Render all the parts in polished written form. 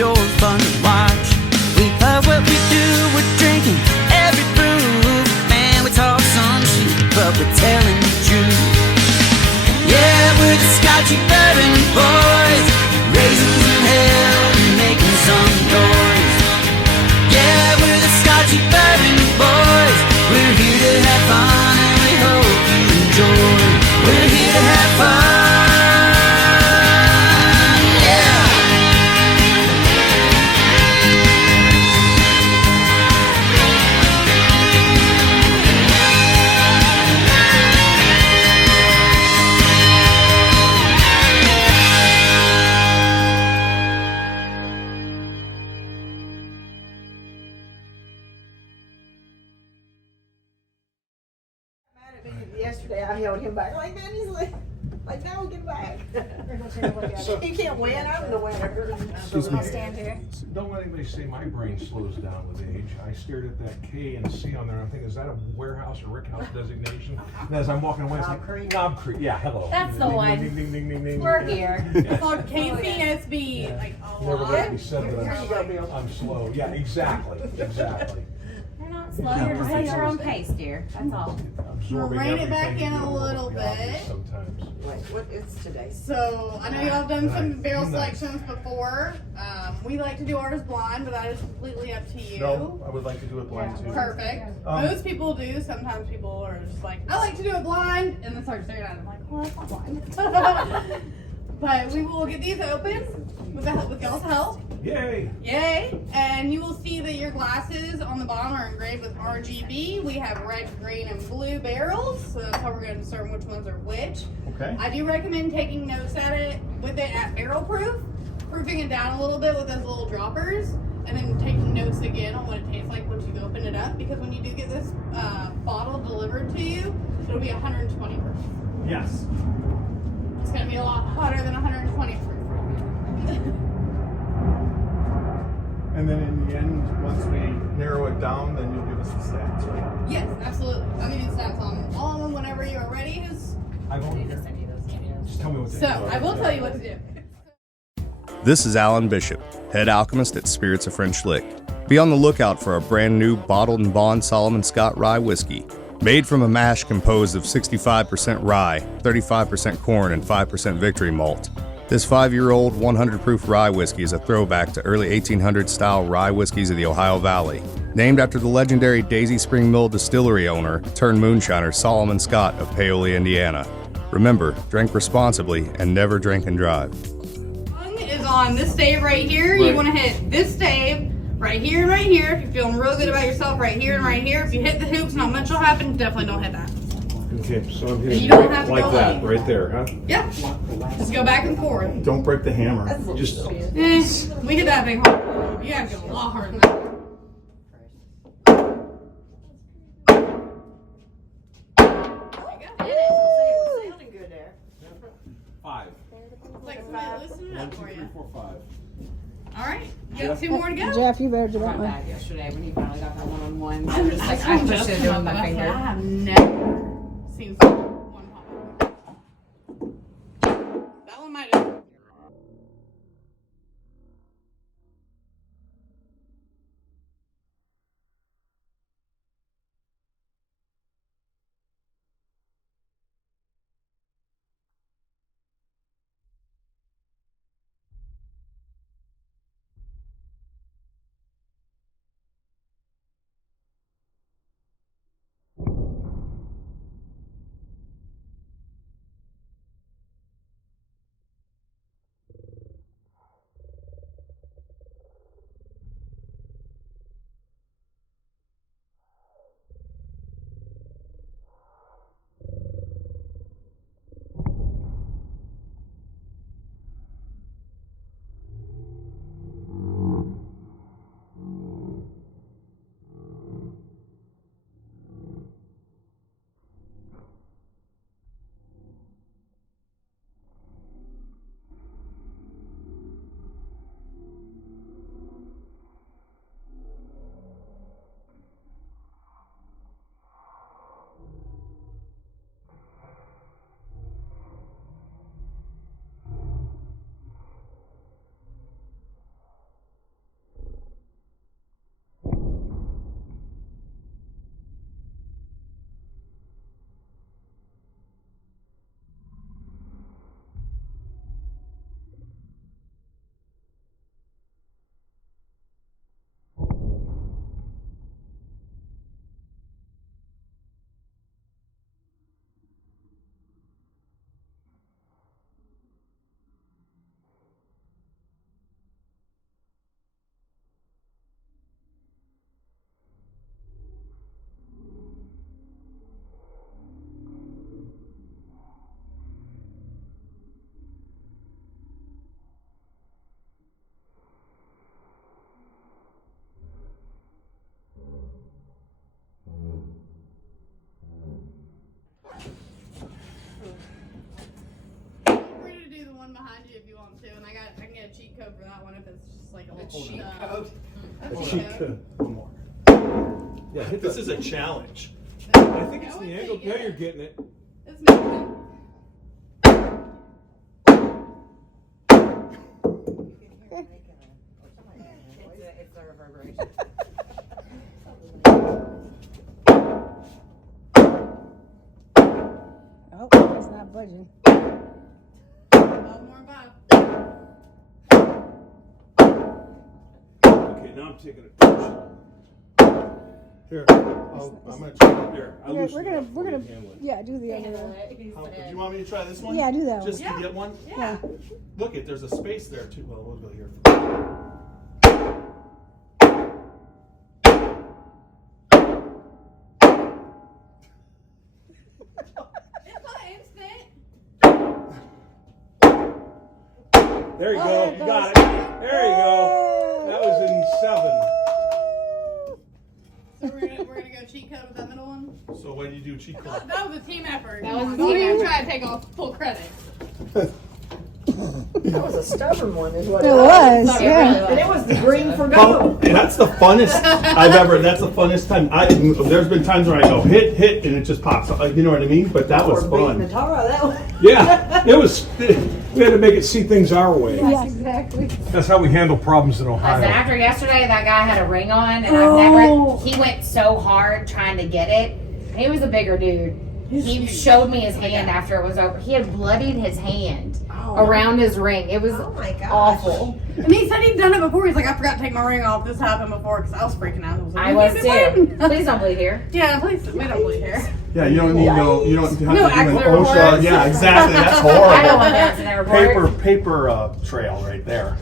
sure fun to watch. We love what we do, we're drinking every brew. Man, we talk some shit, but we're telling the truth. Yeah, we're the Scotchy Bourbon Boys, raisins in hell and making some noise. Yeah, we're the Scotchy Bourbon Boys. We're here to have fun and we hope you enjoy. We're here to have fun. Yesterday I held him back like that. He's like no, get back. He can't win. I'm the winner. I'll stand here. Don't let anybody say my brain slows down with age. I stared at that K and C on there. I'm thinking, is that a warehouse or rick house designation? And as I'm walking away, it's like Knob Creek. Yeah, hello. That's the one. Ding, ding, ding, ding, ding, We're yeah. here. Yeah. It's called KCSB. Like Never let it be said that I'm slow. Yeah, exactly. Exactly. You're not slow. You're just at your own pace, dear. That's all. Absorbing Rein it back everything in you a do little will be obvious bit. Sometimes. Wait, what is today? So I know y'all have done some barrel Nice. selections before. We like to do ours blind, but that is completely up to you. No, I would like to do it blind too. Perfect. Most people do. Sometimes people are just like, I like to do it blind, and then start staring at it. I'm like, well, that's not blind. But we will get these open with y'all's help. Yay! Yay! And you will see that your glasses on the bottom are engraved with RGB. We have red, green, and blue barrels, so that's how we're going to discern which ones are which. Okay. I do recommend taking notes with it at barrel proof, proofing it down a little bit with those little droppers, and then taking notes again on what it tastes like once you open it up. Because when you do get this bottle delivered to you, it'll be 120 proof. Yes. It's going to be a lot hotter than 120 proof. And then in the end, once we narrow it down, then you'll give us the stats, right? Yes, absolutely. I'll give you the stats on all of them whenever you are ready. I won't need to send you those. Just tell me what to do. So, I will tell you what to do. This is Alan Bishop, head alchemist at Spirits of French Lick. Be on the lookout for our brand new bottled and bond Solomon Scott rye whiskey. Made from a mash composed of 65% rye, 35% corn, and 5% victory malt. This 5-year-old 100 proof rye whiskey is a throwback to early 1800s style rye whiskeys of the Ohio Valley. Named after the legendary Daisy Spring Mill distillery owner turned moonshiner Solomon Scott of Paoli, Indiana. Remember, drink responsibly and never drink and drive. Tongue is on this stave right here. You want to hit this stave right here and right here. If you're feeling real good about yourself, right here and right here. If you hit the hoops, not much will happen. Definitely don't hit that. Okay, so I'm hitting You don't have to like go that, like- right there, huh? Yeah. Just go back and forth. Don't break the hammer. Just We hit that thing hard. You have to go a lot harder than that. Sounding good there. 5. It's like somebody loosening it up for you. 4, 5. All right. You got 2 more to go. Jeff, you better do that Brought one. back yesterday when he finally got that one-on-one. I was just like, I pushed it with my I finger. have never seen one pop. That one might have. behind you if you want to, and I can get a cheat code for that one if it's just like a little cheat code. Cheat code. One more. Yeah, hit This is a challenge. I think it's the angle. Yeah, you're getting it. It's moving. It's the reverberation. Oh, it's not budging. More above. Okay, now I'm taking it. Here, I'm gonna try it. There, I We're loosened it gonna, up for you, handle it. yeah, do the other one. Do you want me to try this one? Yeah, do that one. Just to get one? Yeah. Look, there's a space there too. Well, we'll go here. It's not instant. There you Oh, go. there it You got it. goes. There you go. That was in 7. So we're gonna go cheat code with that middle one. So what do you do? Cheat code? That was a team effort. That was a Don't team even effort. try to take off full credit. That was a stubborn one, is what It was, It yeah. really was. And it was the green for Oh, gold. and that's the funnest I've ever. That's the funnest time. There's been times where I go hit, and it just pops up. You know what I mean? But that was Or beating the fun. tar out of that one. Yeah, it was. We had to make it see things our way. Yes, exactly. That's how we handle problems in Listen, Ohio. after yesterday, that guy had a ring on, and he went so hard trying to get it. He was a bigger dude. He showed me his hand after it was over. He had bloodied his hand around his ring. It was Oh my gosh. awful. And he said he'd done it before. He's like, I forgot to take my ring off. This happened before because I was freaking out. I was too. Please don't bleed here. Yeah, please. We don't bleed here. Yeah, you don't need no. You don't have to do No an accident OSHA. reports. Yeah, exactly. That's I don't horrible. want that in the report. Paper trail right there.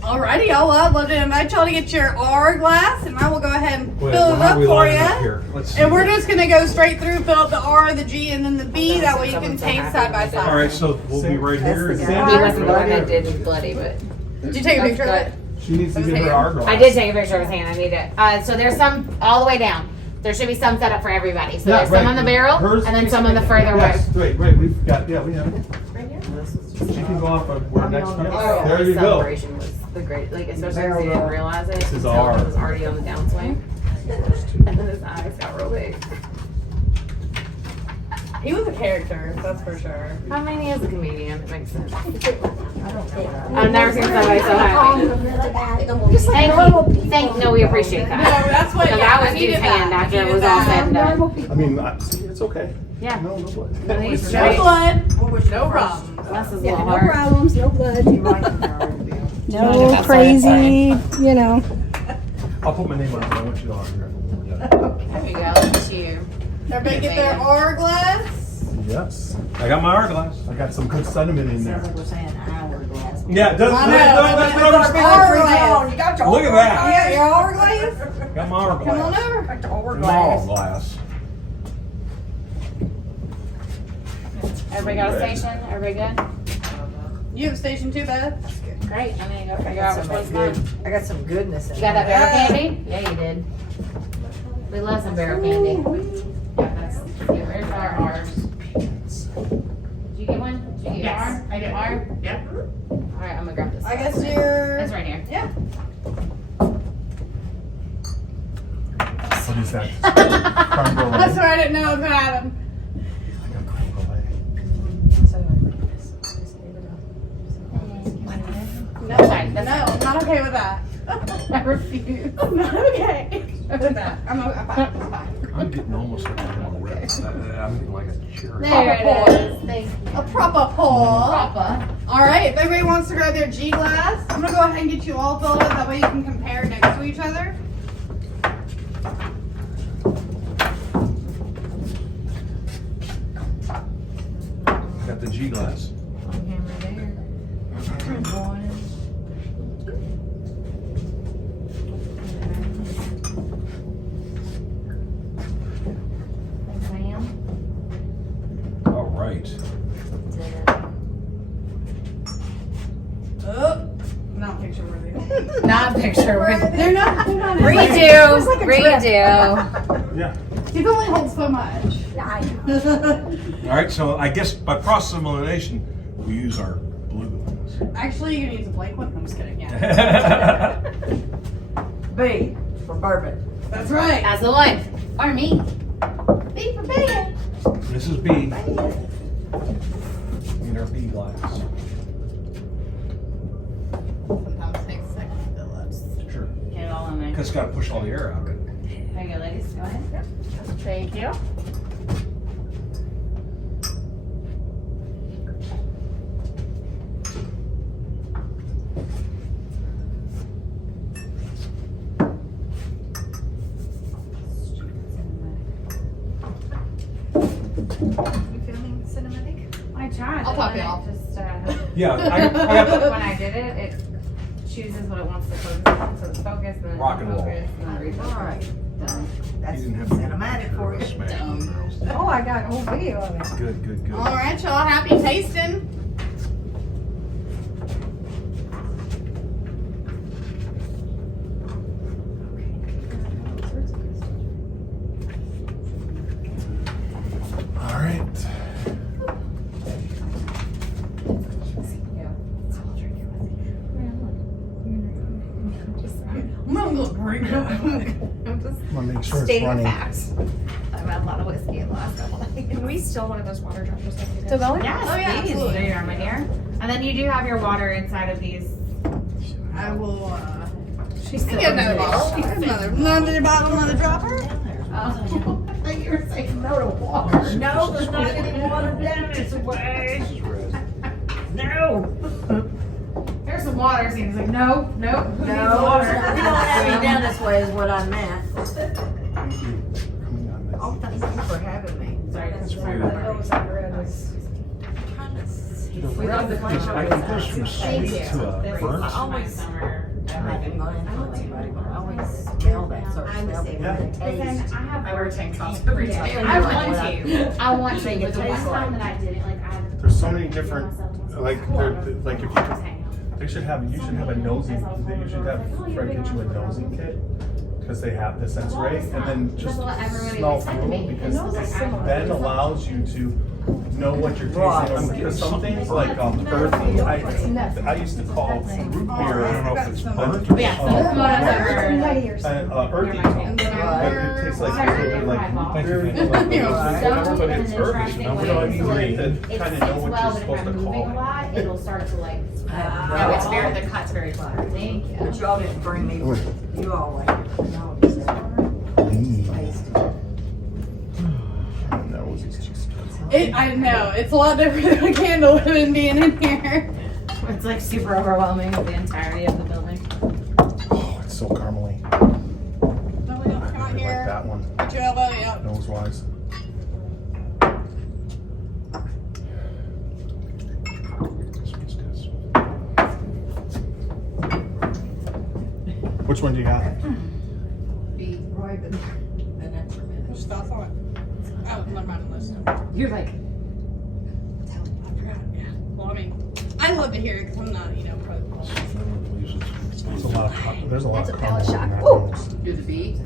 Alrighty, y'all. I'd love to invite y'all to get your R glass, and I will go ahead and Wait, fill it how up do we for line it up you. here? Let's see. And we're just gonna go straight through, fill up the R, the G, and then the B. That way you can taste side by side. All right, so we'll be right here. That's the and- guy. He wasn't the one that did his bloody, but Did you take a picture of it? She needs to get her hourglass. I did take a picture of his hand. I need it. So there's some all the way down. There should be some set up for everybody. So Yeah, there's right. some on the barrel, Hers- and then some on the further Yes, way. right. We've got. Yeah, we have it. She can go off of where next. Oh, There the you go. celebration was the great, like especially since he didn't realize it. This is until ours. It was already on the downswing, and then his eyes got real big. He was a character, that's for sure. I mean, he is a comedian. It makes sense. I've never seen somebody so happy. No, we appreciate No, that. that's what. So Yeah, that was he his did hand that. after He it did was all that. said and done. I mean, see, it's okay. Yeah. No blood. He's No straight. blood. No problem. Bless his Yeah, little no heart. problems, no blood. Wanna No get that crazy, you know. I'll put my name on it. I want you to autograph it. There you go. Look at you. Everybody get their R glass. Yes. I got my hourglass. I got some good sentiment in there. We're saying hourglass. Yeah, I know. that's what I was thinking. Hourglass. You got your Look at that. Yeah, your R glass. Got my Come on hourglass. over. Got your My hourglass. hourglass. Everybody got a station? Everybody good? You have station 2, Beth. Great. I need to go figure out which one's mine. I got some goodness in You got that there. barrel candy? Yeah, you did. We love some barrel candy. Yeah, that's. Where's ours? Did you get one? Did you get Yes, R? I did. R? Yep. All right, I'm gonna grab this. I guess you're. It's right here. Yeah. What is that? Creme brulee. That's why I didn't know it was gonna happen. I got creme brulee. No, Okay, that's no, I'm not okay with that. I refuse. I'm not okay with that. I'm fine. I'm getting almost like I'm getting like a cherry. There it is. Thank you. A proper pour. Papa. All right, if everybody wants to grab their G glass, I'm gonna go ahead and get you all filled up. That way you can compare next to each other. Got the G glass. All right. Oh, not picture worthy. Not picture with. They're not. Redo. Yeah. He can only hold so much. All right. So I guess by process of elimination, We use our blue ones. Actually, you can use a blank one. I'm just kidding. Yeah. B for bourbon. That's right. That's the one. Or me. B for bed. Mrs. B. In our B glass. Sometimes it takes a second to fill up. Sure. Get it all in there. Because it's got to push all the air out of it. There you go, ladies. Go ahead. Thank you. You feeling cinematic? I tried. I'll top and it then off. Just, Yeah, I got when I did it, it chooses what it wants to focus on. So it's focused, and then Rock and roll. focus, and then refocus. All right. Done. That's You didn't have to cinematic for you. smash it. Oh, I got a whole video of it. Good, good, good. All right, y'all. Happy tasting. All right. I'm gonna look great. I'm just Want to make sure it's stating running. facts. I've had a lot of whiskey in the last couple of days. Can we steal one of those water droppers like you did? Still going? Yes, Oh, yeah, please. absolutely. There you are, my dear. And then you do have your water inside of these. I will. She's still Get another bottle. Another bottle, another dropper. Oh. I thought you were saying no to water. No, there's not any water down this way. This is red. No. There's some water. So he's like, no, no. Who needs No, water? we don't have any down this way is what I meant. Thank you for coming on this. Oh, thank you for having me. Sorry, that's weird. Oh, is that red? Trying to see. We love the Because I can push from Thank sweet you. to a This burnt. is my summer. I'm not gonna influence anybody, but I always smell that sort of smell. But then Taste. I wear tank tops every day. I want to. But the last time that I didn't, like, I. There's so many different, like, like if you, you should have a nosing, you should have Fred get you a nosing kit, because they have the sensory, and then just smell through them, because then allows you to know what you're tasting. Because some things like earthy, I used to call root beer, I don't know if it's burnt or Yeah, so come on over. earthy. It tastes like a little bit like Thank you, very thank you. like You're whatever, but And it's then earthy. trusting You know what what I it's mean? doing. You have to It kind of sits know what well, you're but if supposed I'm to moving call a it. lot, it'll start to like. No, it's very, the cut's very flat. Thank you. But y'all didn't bring me, you all waited. No, you said. I know. It's a lot different than a candle with it being in here. It's like super overwhelming with the entirety of the building. Oh, it's so caramely. No, we don't come out Like here. that one, Put your elbow out. nose wise. Which one do you got? B. Roy, but then that's for me. Just stop on it. Oh, never mind. Listen. You're like, Well, I mean, I love to hear it because I'm not, pro. There's a lot That's of a palate caramel in that shock. nose. Do the B.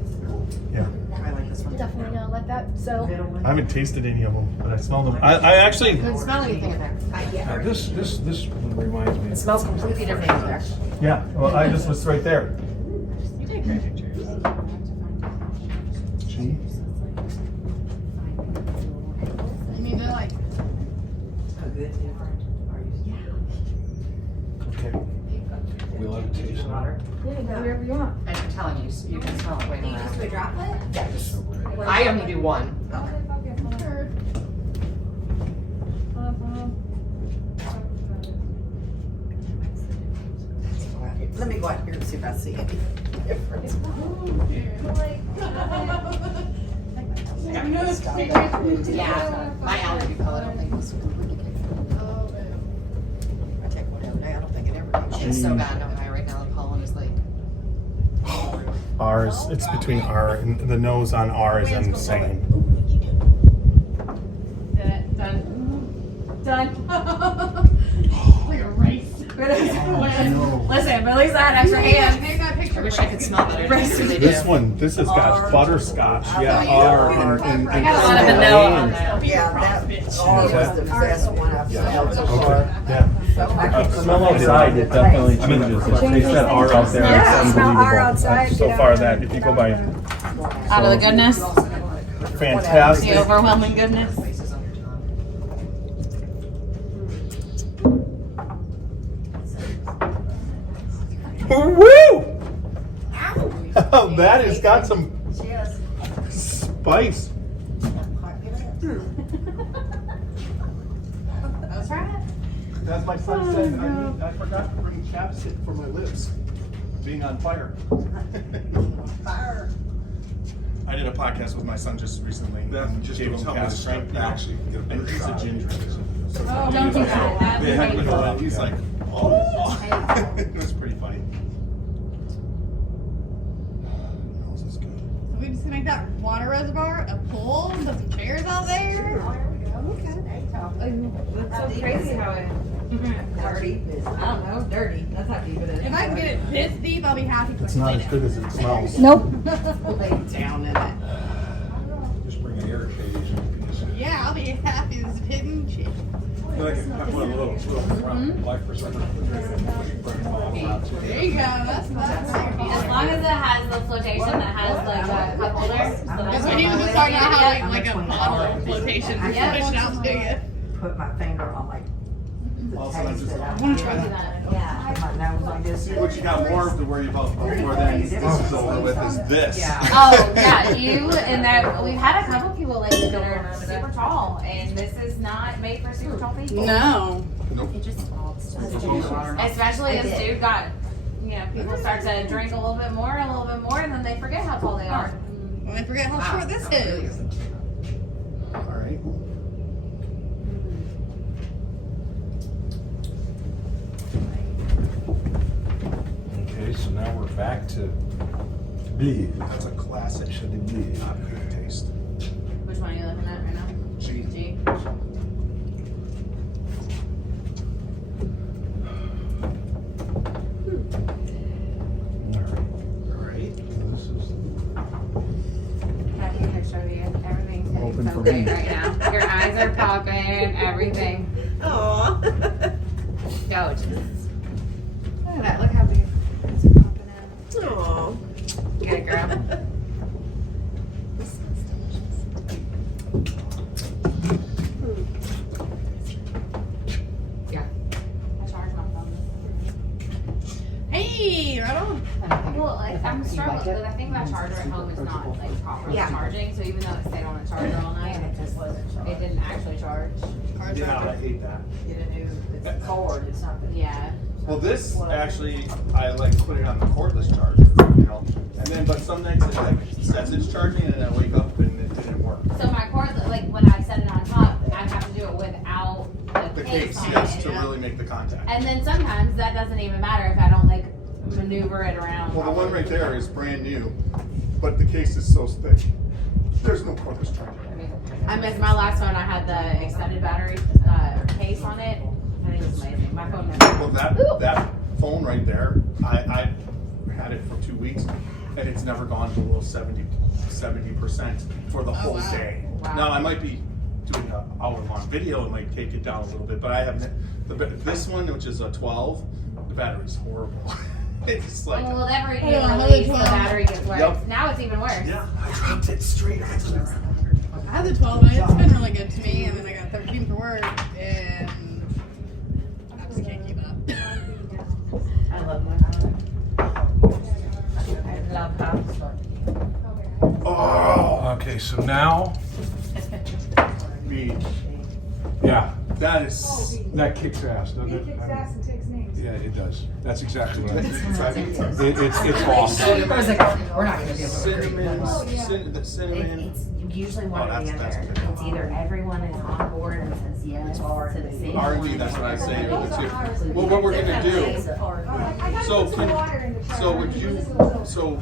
Yeah. I like this one. Definitely gonna let that settle. Middle one. I haven't tasted any of them, but I smelled them. I actually, Doesn't smell anything in there. This one reminds me. It smells completely different in there. yeah, well, I just was right there. You take great pictures. Gee. I mean, they're like, A good different. Okay. We let it taste now. Yeah, go wherever you want. I'm telling you, you can smell it way more. a droplet? Yes. So great. I only do one. Let me go out here and see if I see any difference. Yeah, my allergy pill, I don't think was completely kicked. I take one every day. I don't think it ever takes. It's so bad in Ohio right now, the pollen is like. Ours, it's between R and the nose on R is insane. done. Done. Like a race. Listen, but at least I had extra hands. Take that picture. I wish I could smell better. This has got butterscotch. Yeah, R and I got a lot of vanilla on that. Yeah, that R was the best one I've smelled so far. Yeah. Smell outside, it definitely changes. They said R out there. Yeah, It's smell R unbelievable. outside, So yeah. far that, if you go by Out of the goodness, fantastic. the overwhelming goodness. Woo! That has got some spice. That's right. As my son said, I forgot to bring chapstick for my lips. Being on fire. Fire. I did a podcast with my son just recently. That just Gave don't him tell me cast to strength now. actually get a And better he's a shot. ginger. Oh, don't do that. That'd be Yeah, painful. he's like, oh. It was pretty funny. Smells is good. So we just make that water reservoir a pool and put some chairs out there. It's so crazy how it. Dirty. I don't know, dirty. That's how deep it is. If I can get it this deep, I'll be happy. It's not as good as it smells. Nope. Lay down in it. Just bring an air cage. Yeah, I'll be happy. This hidden shit. Like a little life preserver. There you go. That's As long as it has the flotation that has like a cup holder. That's what he was just talking about, how like a bottle of flotation is pushing out to you. Put my finger on like the Also, taste just- that I I want to try that. yeah, put my nose on this. See what you got more to worry about before then this is over with is this. Oh yeah, you and that. We've had a couple people lately that are super tall, and this is not made for super tall people. No. It just, especially if dude got, you know, people start to drink a little bit more, and then they forget how tall they are. Well, I forget how short this is. All right. Okay, so now we're back to bleh. That's a classic Chablis. Not a good taste. Which one are you looking at right now? G. G. Alright. This is Happy to show you. Everything's Open hitting for so me. big right now. Your eyes are popping. Everything. Aw. Go. Jesus. Look at that. Look how big it's popping out. Aw. Get it, girl. Yeah. I charge my phone. Hey, right on. Well, like, I'm struggling. The thing about charger at home is not like properly Yeah. charging. So even though it stayed on the charger all night, it just wasn't. It didn't actually charge. Yeah, I hate that. Get a new, it's cord, it's not the. Yeah. Well, this actually, I like put it on the cordless charger, you know, and then, but some nights it like says it's charging and then I wake up and it didn't work. So my cord, like when I set it on top, I have to do it without The the case case, on yes, it. to really make the contact. And then sometimes that doesn't even matter if I don't like maneuver it around. Well, the one right there is brand new, but the case is so thick. There's no cordless charger. I missed my last phone. I had the extended battery case on it. I think it was amazing. My phone Well, that phone right there, I had it for 2 weeks and it's never gone below 70% for the whole wow. day. Wow. Now, I might be doing an hour-long video, it might take it down a little bit, but I have, this one, which is a 12, the battery's horrible. It's like, well, every Oh, new another release, the 12. battery gets worse. Yep. Now it's even worse. yeah, I dropped it straight onto the ground. I had the 12 and it's been really good to me, and then I got 13 for work, and I just can't keep it up. I love my phone. I love how. Oh, okay, so now, me, yeah, that is, that kicks ass, doesn't it? Kicks ass and takes names. Yeah, it does. That's exactly what I think. it's It's awesome. I was like, we're not gonna be able to cinnamon, agree. the cinnamon. It's usually one Oh, or the that's other. good. It's either everyone is on board and says yes to the same R&D, one. that's what I say with the two. Well, what we're gonna do, so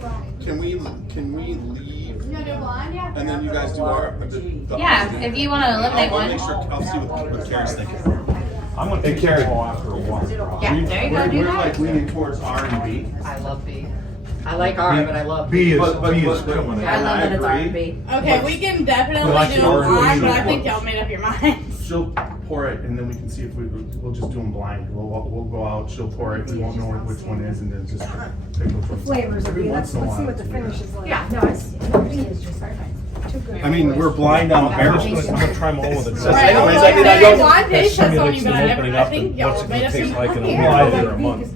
can we leave, You gonna do a blind? Yeah. and then you guys do our, the Yeah, if you want to eliminate I'll one. make sure, I'll see what Keri's thinking. I'm gonna take Keri. it all after a while. Yeah, there you go, do We're that. like leaning towards R and B. I love B. I like R, but I love B is, But- B is but- killing it. I love that it's agree. R&B. Okay, we can definitely like do the a blind, but I orange. think y'all made up your minds. She'll pour it, and then we can see if we'll just do them blind. We'll go out. She'll pour it. We won't know which one is, and then just pick which one. Flavors of Every B. once Let's in a see while, what the it's finish weird. is like. Yeah, no, it's B is just too good. I mean, we're blind on I'm barrels. just gonna try them all with it. Right, Right, anyways, I mean, I okay, go- blind taste test on you, Simulates but them opening I up think and y'all what's it made gonna up taste your like in a minds. month or a month.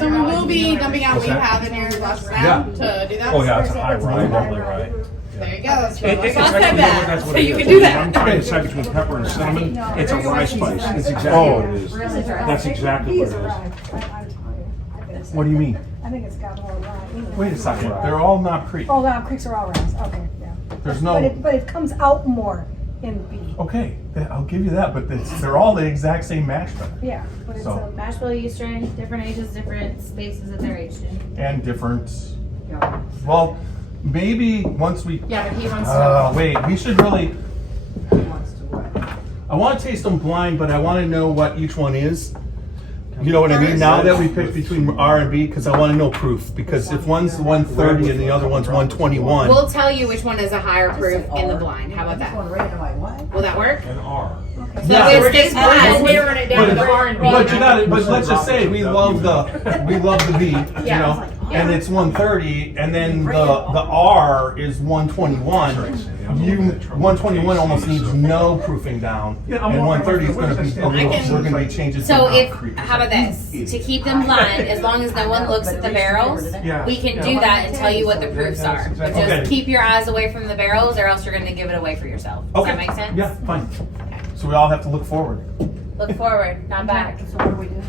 So we will be dumping out what you have in your last round to do that. Oh yeah, it's a high rye, definitely rye. There you go. So It's let's not say actually, that. that's what So it you is. can do that. I'm trying to decide between pepper and cinnamon. It's a rye spice. It's exactly what it is. That's exactly B what is it a is. rye. I think so. What do you mean? I think it's got more rye. Wait a second. They're all Knob Creek. Oh, no, creeks are all ryes. Okay, yeah. There's But no. but it comes out more in B. Okay, I'll give you that, but they're all the exact same mash bill Yeah, but it's So- Mash bill yeast strain, different ages, different spaces that they're aged in. and different. Well, maybe once we. Yeah, but he wants to. Wait, we should really. I want to taste them blind, but I want to know what each one is. You know what I mean? Now that we picked between R and B, because I want to know proof. Because if one's 130 and the other one's 121. We'll tell you which one is a higher proof in the blind. How about that? Will that work? An R. So that way it stays blind. narrowing it down to R&B. But you got it. But let's just say we love the B, you know, and it's 130, and then the R is 121. 121 almost needs no proofing down, and 130 is going to be we're going to be changing. So some if, concrete. how about this? To keep them blind, as long as no one looks at the barrels, we can do that and tell you what the proofs are. But Okay. just keep your eyes away from the barrels or else you're gonna give it away for yourself. Does that make sense? Yeah, fine. So we all have to look forward. Look forward, not back.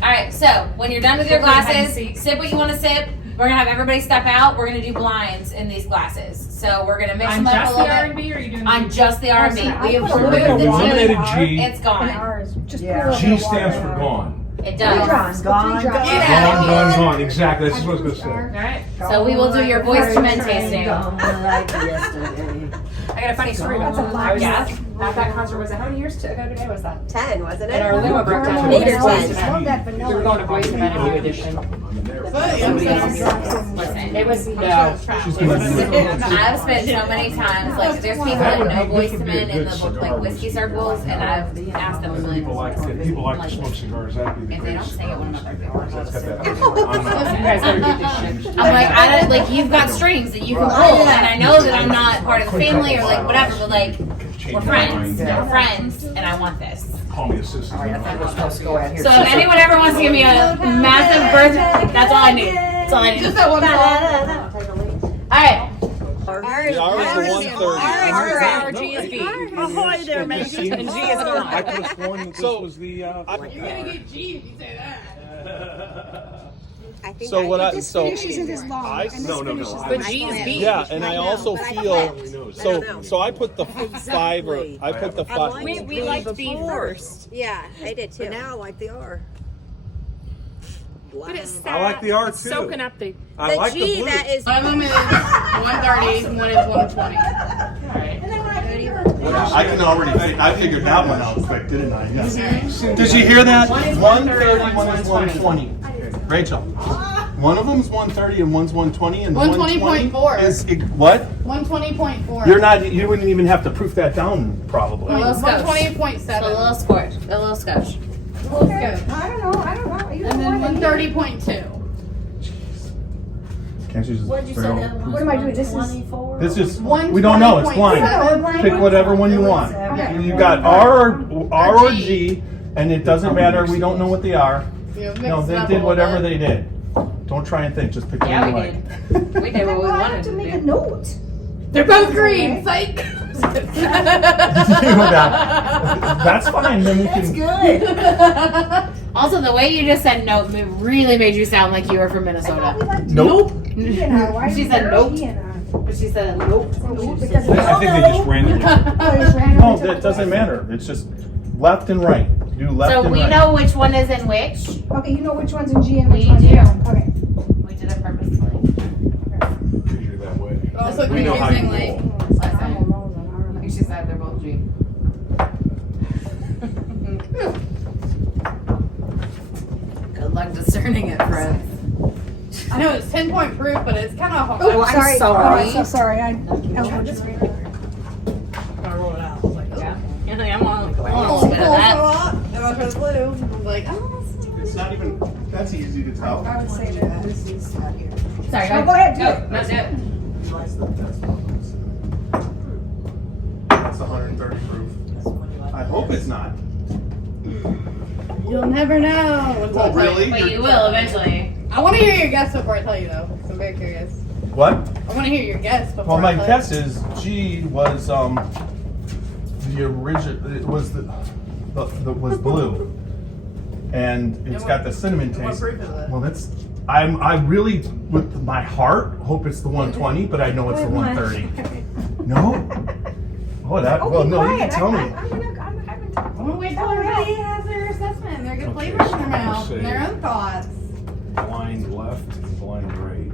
Alright, so when you're done with your glasses, sip what you wanna sip. We're gonna have everybody step out. We're gonna do blinds in these glasses. So we're gonna mix On them up a just little the bit. R&B, or are you doing? On just the R&B. We have So removed we the eliminated G. G. It's And gone. ours, just put a little G bit of stands water for in it. gone. It Three does. drops, Gone, three drops. Get out. Gone. Exactly. That's what I was gonna say. Alright. So we will do your voice to men tasting. I got a funny story about That's a that. lot. I was Yeah. at that concert. Was it how many years ago today was that? 10, wasn't it? And our limo broke down. Eight or I 10. love that We vanilla. were going to Boys to Men, a new edition. Listen. It was no. I've spent so many times, like, there's people that know Boys to Men in the like whiskey circles, and I've asked them a million People like times. people like to smoke cigars. That'd be the If they don't greatest sing it, one of my cigar. birthday That's got that. You guys better do this shit. I'm like, I don't, like, you've got strings that you can pull, and I know that I'm not part of the family or like whatever, but like, we're friends, and I want this. Call me assistant. So if anyone ever wants to give me a massive birthday, that's all I need. That's all I need. Just that one call. Alright. G is B. Ahoy there, matey. And G is gone. I could have sworn that this was the. You're gonna get G if you say that. I think So what I This so finish isn't as long. I- and this no, finish no. is But long. G is B. yeah, and I also feel so I put the five or Exactly. I put the I five. liked We liked B first. Yeah, I did too. But now I like the R. But it's I like the R It's too. soaking up the. I like G, the blue. that is. One of them is 130, one is 120. I can already. I figured that one out quick, didn't I? Yes. Did you hear that? 130, one is 120. Rachel, one of them's 130 and one's 120, and 120.4. is what? 120.4. You're not. You wouldn't even have to proof that down, probably. A little scotch. A 120.7. little scotch. A little scotch. Okay, I don't know. You And know then what? 130.2. Can't you just? What am I doing? This is. This is. We don't know. It's blind. Pick whatever one you want. You got R or G, and it doesn't matter. We don't know what they are. No, they did whatever they did. Don't try and think. Just pick Yeah, one we you did. like. We did what we Well, I have wanted to to make a do. note. They're both green. Psych. That's fine. Then we can. Good. Also, the way you just said nope really made you sound like you were from Minnesota. Nope. She said nope. But she said nope. Because I think they just randomly. No, that doesn't matter. It's just left and right. Do left So and we right. know which one is in which. Okay, you know which one's in G and which We one's in do. M. Okay. We did it purposely. Because you're that way. Also We know how you confusing, like. She said they're both G. turning it, Fred. I know it's 10-point proof, but it's kind of hard. Oh, I'm sorry. Oh, so sorry. I just I rolled it out. I was like, Yeah. oh. I'm on. Oh, Oh, and I tried the blue. I was like, oh, It's not even, that's easy to tell. would say that this is out here. Sorry, Oh, go ahead, do Go. it. No, do it. That's 130 proof. I hope it's not. you'll never know. Until I Oh, tell you. really? But you will eventually. I want to hear your guess before I tell you, though. 'Cause I'm very curious. What? I want to hear your guess before Well, my I tell guess is G was the original. It was the was blue, and it's got the cinnamon you. What taste. proof is it? Well, that's I really with my heart hope it's the 120, but I know it's the 130. No. Oh, that. Well, no, you can tell me. I'm gonna wait till everybody has their assessment and their good flavors in their mouth and their own thoughts. Blind left and blind right.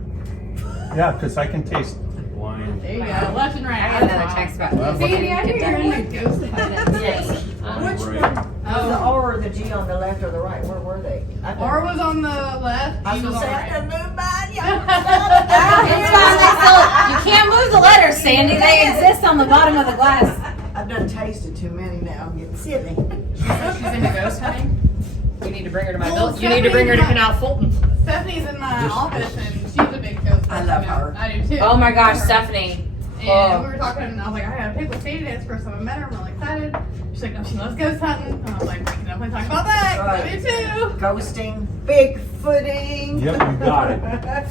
Yeah, because I can taste. Blind. There you go, left and right. I got another text about this. Sandy, I think you're in a ghost hunt. Yes. Which Right. one? Was the R or the G on the left or the right? Where were they? R was on the left, I G was was gonna on say, the I right. done moved mine, It's fine. They still, you can't move the letters, Sandy. They exist on the bottom of the glass. I've done tasted too many now. I'm getting silly. She's into ghost hunting. You need to bring her to my Well, building. You need to bring her to Canal Fulton. Stephanie's in my office and she's a big ghost I person. love her. I do too. Oh my gosh, I love her. Stephanie. And we were talking, and I was like, I gotta pick what Sadie did first time I met her. I'm really excited. She's like, no, she loves ghost hunting. And I was like, we can definitely talk about that. 'Cause I do too. Ghosting, Bigfooting. Yep, you got it.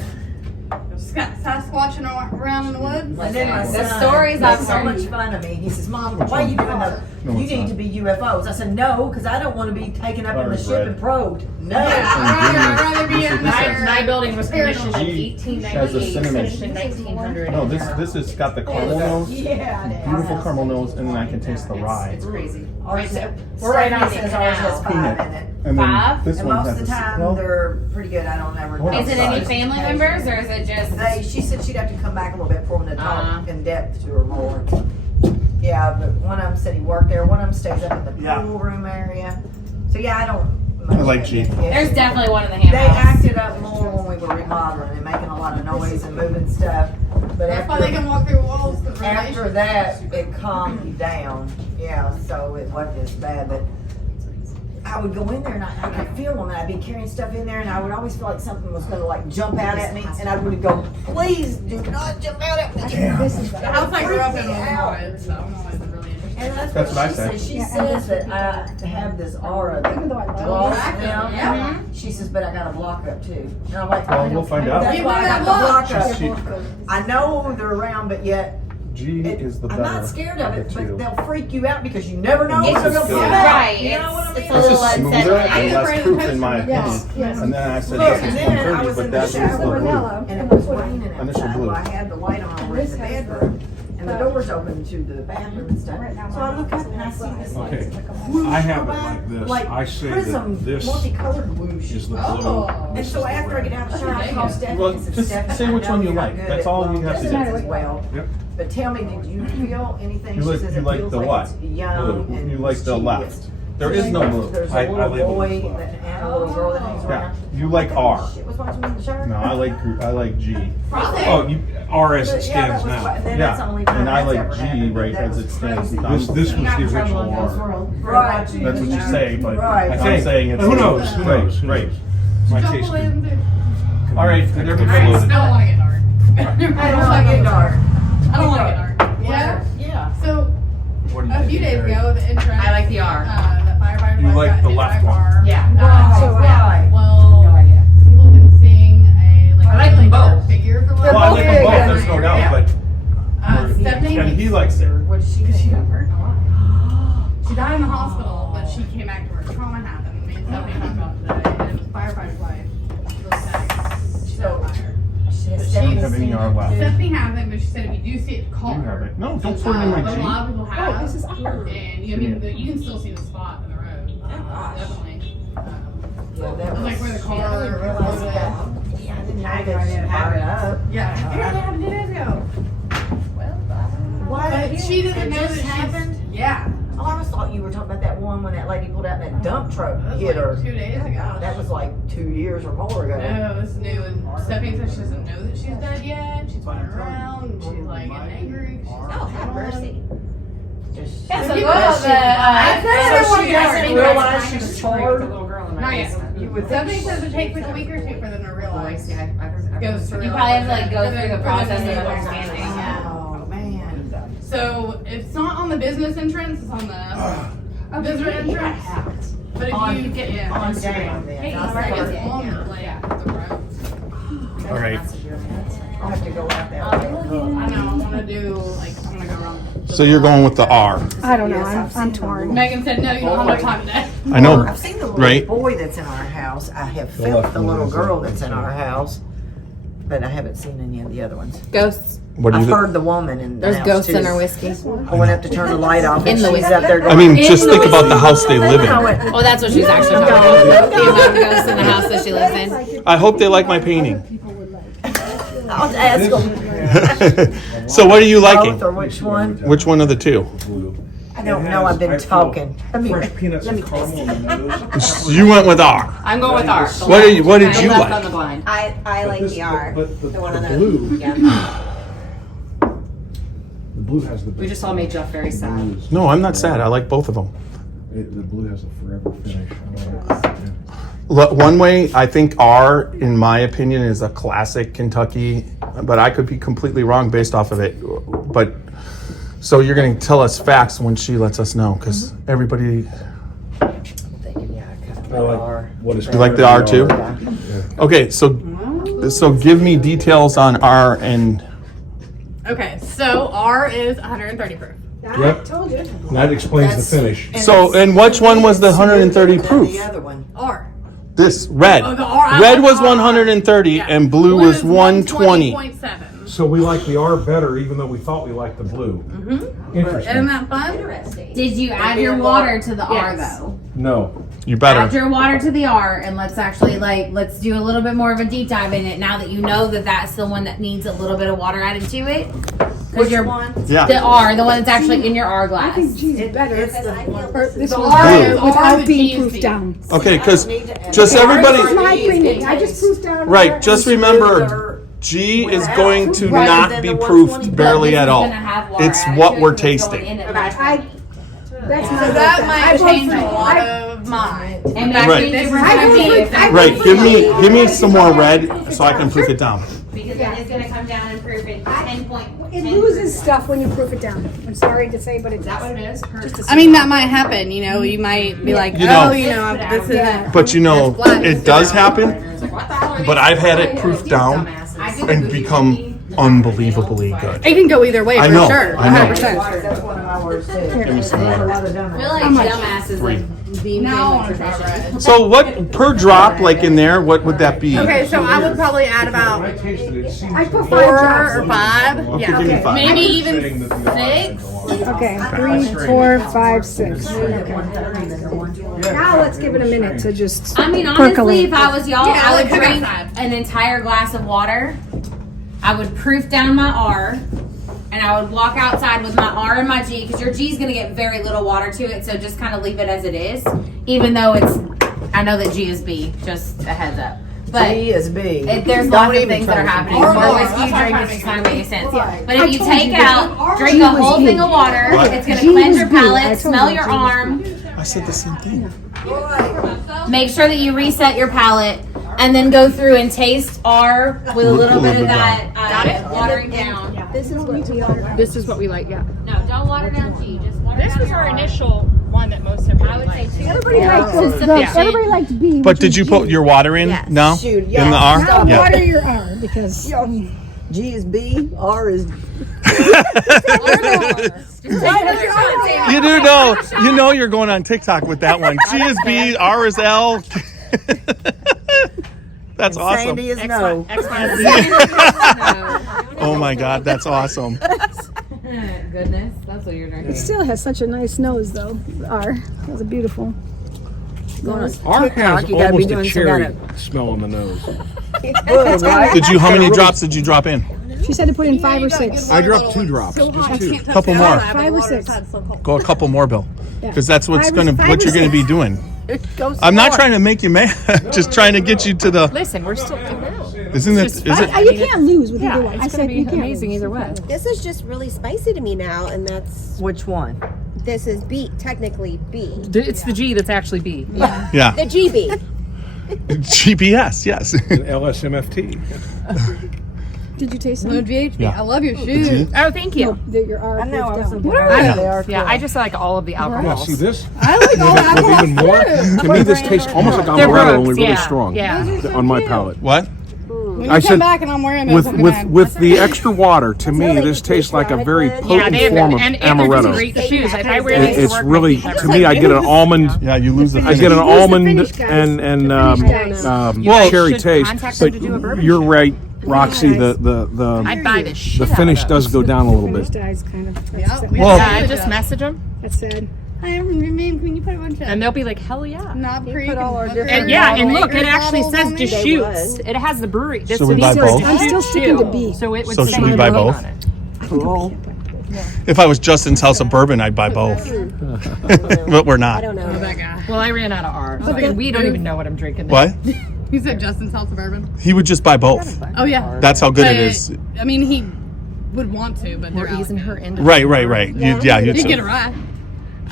Sasquatching around in the woods. And then my The son stories made I've so heard. much fun of me. He says, "Mom, why are you doing that? No, You it's need not. to be UFOs." I said, "No, because I don't want to be taken up in the Alright, ship Red. and probed. No." I'd rather be in This there. My building was commissioned in G has a 1898, cinnamon. finished in 1900. No, this has got the caramel nose, Yeah, it is. beautiful caramel nose, and then I can taste the rye. It's crazy. Ours, We're right on the Stephanie says ours has canal. 5 in it. And then Five? this And one most has of the a time, well, they're pretty good. I don't ever. What Is it any Outside. family members or is it just? She said she'd have to come back a little bit for them to talk Uh-huh. in depth to her more. Yeah, but one of them said he worked there. One of them stays up in the Yeah. pool room area. So yeah, I don't. I like G. Yeah. There's definitely one in the ham They house. acted up more when we were remodeling and making a lot of noise and moving stuff. But That's why they can walk through walls. 'Cause after that, it calmed down. Yeah, so it wasn't as bad. But I would go in there and I could feel them, and I'd be carrying stuff in there, and I would always feel like something was going to like jump out at me, and I would go, "Please do not jump out at me." The house I grew up in was Freak me in out. wood, so I'm always really interested. And That's that's what I what she say. says. She says that I have this aura that Even though I love draws it. them. Yeah. She says, but I got a block up too. And I'm like, Well, we'll find out. That's You why I bring got the that block up. She- I know they're around, but yet G is the I'm better. not scared of it, the but two. they'll freak you out because you never know It's when they're just gonna come good. out. Right, You know what I it's mean? a This little is smoother unsettling. and less proof in my opinion. Yes, yes. And then I said, Look, this is and then I 130, was but in the that's shower. just the blue. Vanilla. And it was raining And this is outside, blue. so I had the light on over in the bedroom, and the doors open to the bathroom and stuff. So I look up and I see this like Okay, whoosh I have go it by, like this. like I say prism, that this multicolored whoosh. is the blue. Oh. And this so is the after I red. get out of the shower, I call Stephanie Well, and said, just "Stephanie, say I which know one you you're not like. good That's at all you long have to do. distance as well. Yep. But tell me, did you feel anything?" You She like, says you it like feels the like what? it's young Blue. and You like the left. mischievous. There is no blue. There's I a little label boy it as and a little girl that hangs Yeah, around. you like R. Shit was watching me in the shower. No, I like G. Oh, you R as it But yeah, that stands was now. what- then that's the Yeah, only time and I that's like ever G happened, but right that as was it stands. crazy. This was the original R. Right. That's what you say, but Right. I'm saying it's Who knows? Who Right, knows? Who right. knows? My Jump taste. in. All right, did everybody I load it? don't want to get dark. I don't like it dark. I don't want to get dark. Yeah. Yeah. So What do you a think, few days Keri? ago, the entrance. I like the R. The firefighter. You like got the hit left by a one. car. Yeah. So right. Well, No idea. people have been seeing a like, I like really them dark both. figure for a Well, while. I like them both, Yeah. there's no doubt, Yeah. but, Stephanie. and he likes it. What did she Because she think? got burnt a lot. She died in the hospital, but she came back to her trauma happened. Me and Stephanie talked about today, and it was firefighter's wife. She was tagged. She got fired. She I said don't have any R left. Stephanie has it, but she said if you do see it, call You her. have it. No, don't put it in But a my G. lot of people have. Oh, this is ours. And you, I mean, you can still see the spot in the road. Definitely. Yeah, that was Like where the car I didn't realize was. that. Yeah, I didn't know that she brought it up. Yeah. It happened 2 days ago. Why? But she doesn't It know just that she's- happened? Yeah. Oh, I always thought you were talking about that one when that lady pulled out and that dump truck hit her. 2 days ago. That was like 2 years or more ago. No, it's new. And Stephanie says she doesn't know that she's dead yet. She's running around and she's like getting angry. She's have mercy. Just Yeah, so keep go that to shit- the, she doesn't realize she was charred. Not yet. You would think Stephanie says it takes like a week or two for them to realize. Goes through. You probably have to like go through the process of understanding. Oh, man. So it's not on the business entrance, it's on the visitor entrance. But if On- you get on yeah, down then. Hey, Not it's first. on the road. All right. I'll have to go out there. I know, I wanna do like I'm gonna go around. So you're going with the R. I don't know. Yes, I'm torn. Megan said no, you don't have enough time today. I know, I've seen the little right? boy that's in our house. I have The felt left the one little is girl like- that's in our house, but I haven't seen any of the other ones. Ghosts. What do I've you? heard the woman in the There's house ghosts too. in our whiskey. I went up to turn the light off and In the she's whiskey. up there I going. mean, just think about the house they live I in. went, Oh, that's what she's actually talking about. The amount of ghosts in the house that she lives in. I hope they like my painting. I'll ask them. So what are you Both liking? or which one? Which one of the two? I don't know. I've been talking. I mean, Fresh peanuts and caramel on the nose. You went with R. I'm going with R. What did you Left on like? the blind. I like This- the R. But the one on the- blue, Yeah. the blue has the. We just all made Jeff very sad. No, I'm not sad. I like both of them. The blue has a forever finish. I don't like it. One way, I think R, in my opinion, is a classic Kentucky, but I could be completely wrong based off of it. But so you're going to tell us facts when she lets us know, because everybody. I like what is. You like the R too? Yeah. Okay, so give me details on R and. Okay, so R is 130 proof. Yep. Told you. And that explains the finish. So, and which one was the 130 proof? The other one. R. This red. Oh, the R. Red was 130 and blue was 120. 120.7. So we like the R better, even though we thought we liked the blue. Interesting. Isn't that fun? Did you add your water to the R though? No. You Add better. your water to the R and let's actually let's do a little bit more of a deep dive in it now that you know that that's the one that needs a little bit of water added to it. Which your one? Yeah. The R, the one that's actually in your R glass. I think G's better. It's the Or this The one R is without R with being GSB. proofed down. Okay, because need to add just it. everybody. This is my opinion. I just proofed down. Right, just remember, Smoother. G is going to Rather not than be the proofed 120. barely This at is all. gonna have water It's added what to it we're that's going tasting. in it. That's my That vote. might I vote change for- a lot I- of mine. And that's Right. the difference I gonna vote be for- if I it's Right, vote give me some more red so I can proof it down. because it is gonna come down and proof it 10.10. It loses stuff when you proof it down. I'm sorry to say, but it Is that does. what it is? I mean, that might happen. You know, you might be like, You know- this isn't. Yeah. But you know, it does happen, It's like, what the hell are but these I've had it people proofed down dumbasses? and become unbelievably good. It can go either way I for know, sure. I know. 100%. That's one of my words too. Give me some There's a water. lot of dumb We're like How much? dumbasses Free. like being Now I want to famous try tradition. red. So what per drop, like in there, what would that be? Okay, so I would probably add When I about tasted it, it seemed I to put me- 5 4 drops. or 5. Okay, Yeah. give me 5. Maybe even Saying that the R 6. Okay, 3, 4, 5, 6. dumb. Now let's give it a minute to just I mean, honestly, percolate. if I was y'all, Yeah, I would like cook drink outside. an entire glass of water. I would proof down my R, and I would walk outside with my R and my G, because your G is going to get very little water to it, so just kind of leave it as it is. Even though I know that G is B, just a heads up. But G is B. there's Don't lots of even things that try are to happening. Or More more. whiskey you That's drink, what it's I'm just not gonna make sense. Right. But I if you told take you that. out, drink G a was whole B. thing of water, What? it's going G to cleanse was your B. I palate, told smell you your G was arm. I said the same thing. Make sure that you reset your palate, and then go through and taste R with a little bit of that watering down. This is what we are. This is what we like, yeah. No, don't water down G. Just water This down was your our R. initial one that most everybody I would say liked. 2. Everybody liked This is the, sufficient. everybody liked B. But which did is you G. put your water in? Yes. No? Shoot, In yeah. the R? Now Yeah. water your R because G is B, R is. You do know. You know you're going on TikTok with that one. G is B, R is L. That's awesome. Sandy is no. Oh my God, that's awesome. Goodness, that's what you're drinking. it still has such a nice nose though. R. That's a beautiful. Going on R TikTok, has you gotta be almost a doing some cherry kind smell on the nose. Good, right? Did you? How many drops did you drop in? She said to put in 5 or 6. I dropped 2 drops. Just 2. Couple more. 5 or 6. Go a couple more, Bill, Yeah. because that's what 5 you're or gonna be 6. doing. I'm not trying to make you mad. Just trying to get you to the. Listen, we're still. Isn't it? Is it? You can't lose with either Yeah, one. it's I gonna said be you can't amazing lose. either way. This is just really spicy to me now, and that's Which one? this is B, technically B. It's the G that's actually B. Yeah. The GB. GPS. Yes. And LSMFT. Did you taste No them? GHB. Yeah. I love your shoes. Oh, thank you. Your R I know. I was down. thinking, Yeah. they are Yeah, cool. I just like all of the Yeah, alcohols. see this? I like all that. With even more. To me, this tastes almost like They're amaretto, roots, only really yeah, strong. yeah. On my palate. What? When you I come said back and I'm wearing those, With the extra water, to me, this tastes like a very Yeah, potent they form of and they're just amaretto. great shoes. If I wear these to It's work, really, my to me, I get an almond. Yeah, you lose the. I get an finish. almond finish, guys. and Well, cherry should taste. contact them But to do a bourbon you're shoot. right, Roxy. I The buy the shit finish out of does those. go down a little Finished bit. eyes, kind of. Yeah, That's, we Well- Yeah, had I to just message them, that's sad. Hi, can you put a bunch of and they'll be like, "Hell yeah!" Knob Creek put all our and different- And Booker yeah, and Lager look, it actually bottles says on there? Deschutes. It has the brewery. So we buy these both? are I'm still sticking to B. So it would So say should we the buy vote both? on it. Cool. If I was Justin's House of Bourbon, I'd buy both. But we're I not. don't know. That guy. Well, I ran out of R. So we don't even know what I'm drinking. What? You said Justin's House of Bourbon? He would just buy both. Oh, yeah. That's how good But, it is. I mean, he would want to, but We're they're easing out. her into. Right. You'd You get a rye.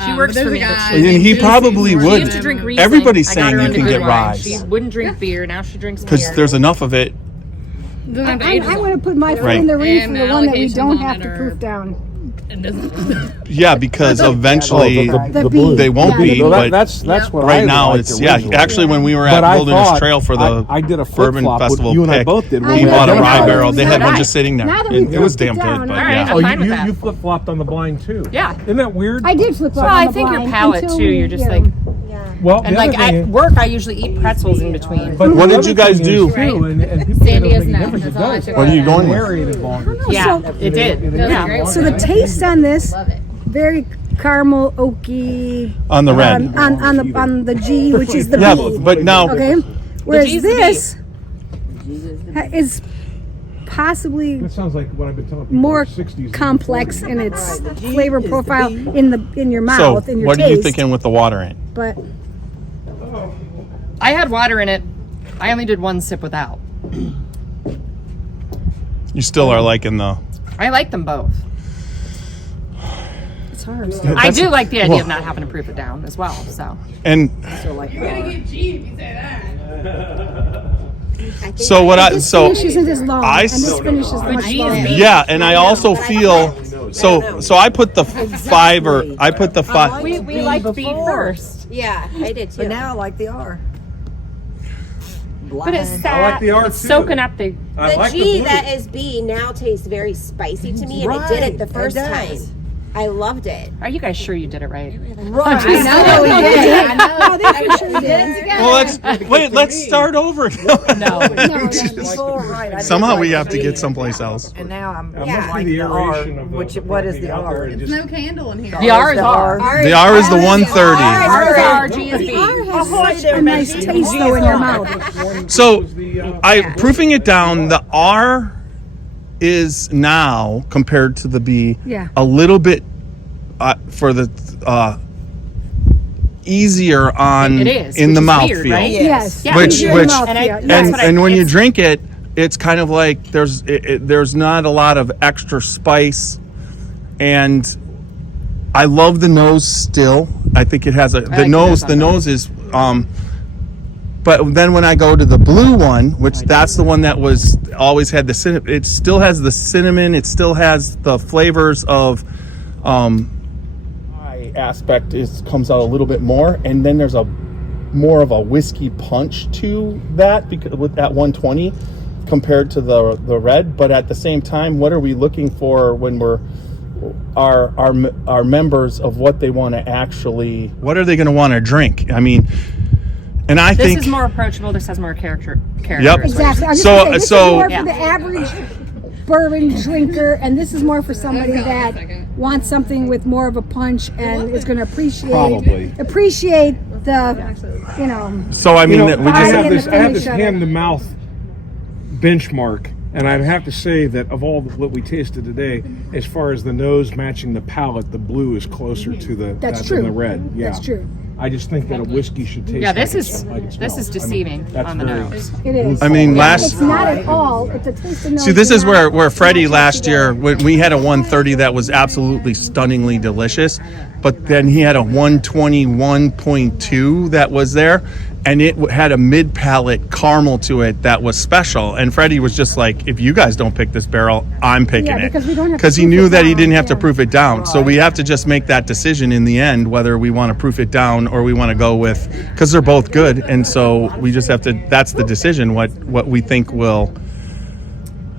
She works for me. And he probably would. She used to drink Riesling. Everybody's I got saying her you into can good get wine. ryes. She wouldn't drink beer. Now she drinks beer. Because there's enough of it. I want to put my foot Right. in the ring for And the one that we allocations don't on have it to are- proof down. Yeah, because eventually The B. they won't Yeah, be. No, but that's what I right now liked it's originally. Actually, when we were But at I Wilderness thought- Trail for the I did a Bourbon flip-flop, what Festival you and I pick, both did. I we know. bought a I rye know. barrel. They had one Right. just sitting there. Now that we It was put damn it good. down, But All right, yeah. I'm fine with that. You flip flopped on the blind too. Yeah. Isn't that weird? I did flip flop Well, on I the think you're blind palate until too. we- You're just yeah. like, Well, and the like other at thing- work, I usually eat pretzels in between. but What the did you other guys thing do? is, too, and people Sandy don't is think none. difference, That's it all I does. took What are you out. going with? Narrated longer. Yeah, So- it did. Yeah. So the taste on this, very caramel, oaky. On the red. On the G, which is the Yeah, B. but now Okay. Whereas G's the B. this is possibly That sounds like what I've been telling people. more in the 60s. complex in its flavor profile in your so mouth, in your what taste. are you thinking with the water in? But I had water in it. I only did one sip without. You still are liking the. I like them both. it's hard. I do like the idea well- of not having to proof it down as well. So And You're going to get G if you say that. so what I This so finish isn't as long, I and this s- finish is much G is longer. B. yeah, and I also feel so I put the 5 or I put the 5. we liked B first, Yeah, I did too. But now I like the R. but it's I like sad. the R It's too. soaking up the. I The like G the blue. that is B now tastes very spicy to me, and it did it the Right, first it time. does. I loved it. Are you guys sure you did it right? Right. I know we did. Oh, they for sure did. Well, let's start over. No. Before, right, I did Somehow like we the have to B, get someplace else. And now I'm Yeah. like The the R. aeration of the- Which the what is the out there R? and There's just- no candle in here. The R is R. The R is the 130. R is R, G is B. has such a nice taste though in your mouth. So I proofing it down, the R is now compared to the B Yeah. a little bit for the easier on It is, in which the is mouth weird, feel. right? Yes. Yeah. Which- Easier which- mouth and I- feel, that's yes. what I- And when you it's- drink it, it's kind of like there's not a lot of extra spice, and I love the nose still. I think it has the like nose. the The nose nose is. But then when I go to the blue one, which that's the one that was always had the cinnamon, it still has the cinnamon. It still has the flavors of. My aspect comes out a little bit more, and then there's a more of a whiskey punch to that because with that 120 compared to the red. But at the same time, what are we looking for when we're our members of what they want to actually? What are they going to want to drink? I mean, and I This think is more approachable. This has more character. Yep. Exactly. I was So- gonna say, this so- is more Yeah. for the average bourbon drinker, and this is more for somebody that wants something with more of a punch and is going to Probably. appreciate the, so. I mean, You know, we I just have in the this, I have this finish of it. hand to mouth benchmark. And I have to say that of all what we tasted today, as far as the nose matching the palate, the blue is closer to the than the red. Yeah. That's true. I just think that a whiskey should taste. Yeah, this like is like it this smells. is deceiving that's on the very- nose. It is. I mean, It's not at all. It's a taste of nose. See, this is not- where Freddie not last tasty year, at all. when we had a 130 that was absolutely stunningly delicious, but then he had a 121.2 that was there, and it had a mid-palate caramel to it that was special. And Freddie was just like, if you guys don't pick this barrel, I'm picking Yeah, it. because we don't have to Because he proof knew it that he down, didn't have to yeah. proof it down. So we have to just make that decision in the end, whether we want to proof it down or we want to go with, because they're both good. And so we just have to, that's the decision, what we think will,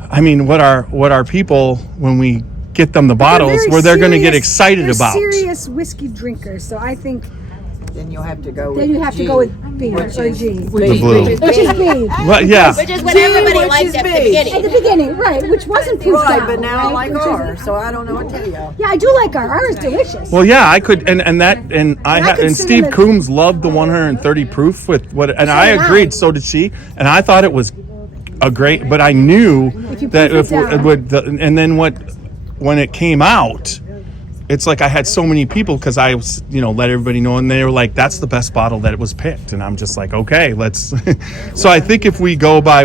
I mean, what our people, when we get them the bottles, very where they're going to get serious- excited they're about. serious whiskey drinkers, so I think Then you'll have to go with then you have to G, go with B or which G. is The blue. Which is B. Well, yeah. Which is what Gee, everybody which liked is at the big. At beginning. the beginning, right, which wasn't proofed Right, down. but now I right, like which is- ours, so I don't know what to tell you. Yeah, I do like ours. Ours is delicious. Well, yeah, I could, and I I had, could and sit Steve in a- Coombs loved the 130 proof with what, and I did I. agreed. So did she, and I thought it was a great. But I knew If you that proof it if down. it would, and then when it came out, it's like I had so many people because I was, let everybody know, and they were like, "That's the best bottle that it was picked," and I'm just like, "Okay, let's." So I think if we go by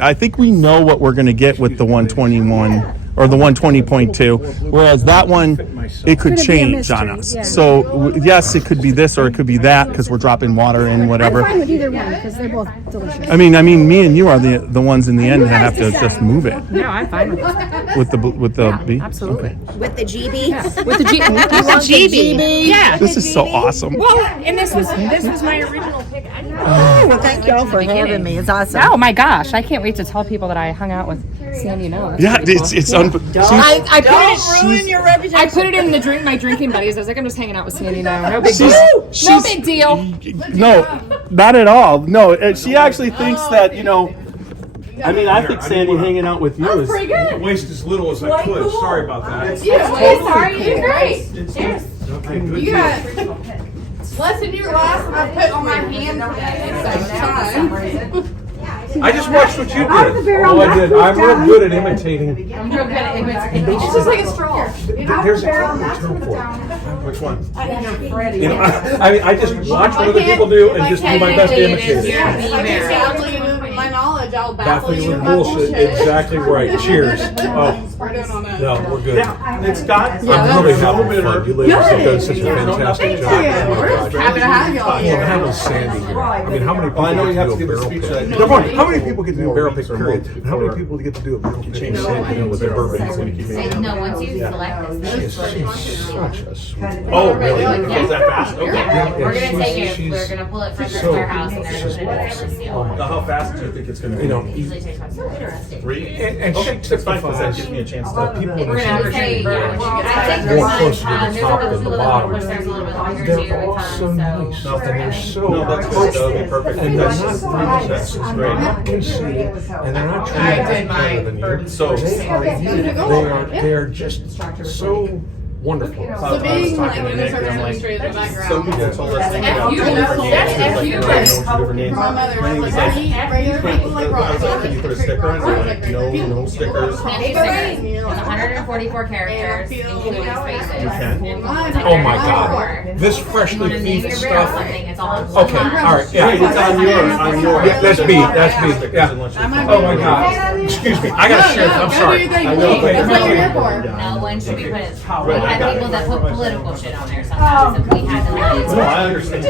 I think we know what we're going to get with the 121 or the 120.2, whereas that one, it could It's gonna be a change on mystery, us. yeah. So yes, it could be this or it could be that because we're dropping water in, I'm whatever. fine with either one because they're both delicious. I mean, me and you are the ones in the end that have to just move it No, I'm fine with this. with the B. Absolutely. With the GB. With the G. With the GB. Yeah. This is so awesome. Well, and this was my original pick. Well, thank y'all for having me. It's awesome. Oh my gosh, I can't wait to tell people that I hung out with Sandy Knowles. Yeah, it's I put Don't ruin it. your reputation. I put it in my drinking buddies. I was like, I'm just hanging out with Sandy now. No big deal. No she's- big deal. No, not at all. No, she actually thinks that I mean, I think Sandy hanging out with you is. Pretty good. Waste as little as I could. Sorry about that. Sorry, you did great. Cheers. Okay, good. You got less than your glass, and I put on my hand time. I just watched what you did. Out of the barrel, All I not did. proof I'm real down. good at imitating. It's just like a straw. There's a term for it. Which one? I just watch what other people do and just do my best to imitate it. If I can sadly my knowledge, I'll baffle Baffling you with with my bullshit. Exactly right. Cheers. Oh, We're doing on that. no, we're good. Yeah, it's got. I'm really having fun. You ladies have done such a fantastic job. Oh my gosh. Happy to have y'all Well, here. having Sandy here. I mean, how many people I know you get have to to do give a a barrel speech pick? that- Number one, how many people get to do a barrel pick, Or period? months And how many before people get to do a barrel pick change Sandy with their bourbon? No, once you select this, She's such a sweet. Oh, really? Yeah. Is that fast? Okay. Yeah, we're gonna she's- take it. she's We're gonna pull it from so- their warehouse and they're she's gonna put it in a awesome. seal. Oh my Now, how fast do you think it's going to be? You know, Usually takes about 2 minutes. 3? And she Okay, that's fine, because that typifies gives me a chance the to. people in We're this gonna industry. say, I think More there's closer to the there's top a than the little bottom. push, there's a little bit longer too They're with all time, so so. nice. And they're so No, that's good. That would be perfect. And they're That's not that's they're great. not conceited, and they're not trying to be better than you. So, They are just so wonderful. So being like in the Nick, service I'm like, industry as a background. some people told us things about F you. different That's names, F like, you. I don't know different names. My mother My name was was like, like, I eat regular people like I was like, Roxy. can you put a sticker on it? They're like, no stickers. It's 144 characters, including spaces. You can? Oh my God. This freshly thieved stuff. It's all in Okay, all right, yeah. Wait, it's on yours. On yours. Yeah, that's me, yeah. Oh my God. Excuse me, I gotta share, I'm sorry. That's Okay, what you're here for. No one should be putting, we had people that put political shit on there sometimes, and we had to let No, I understand.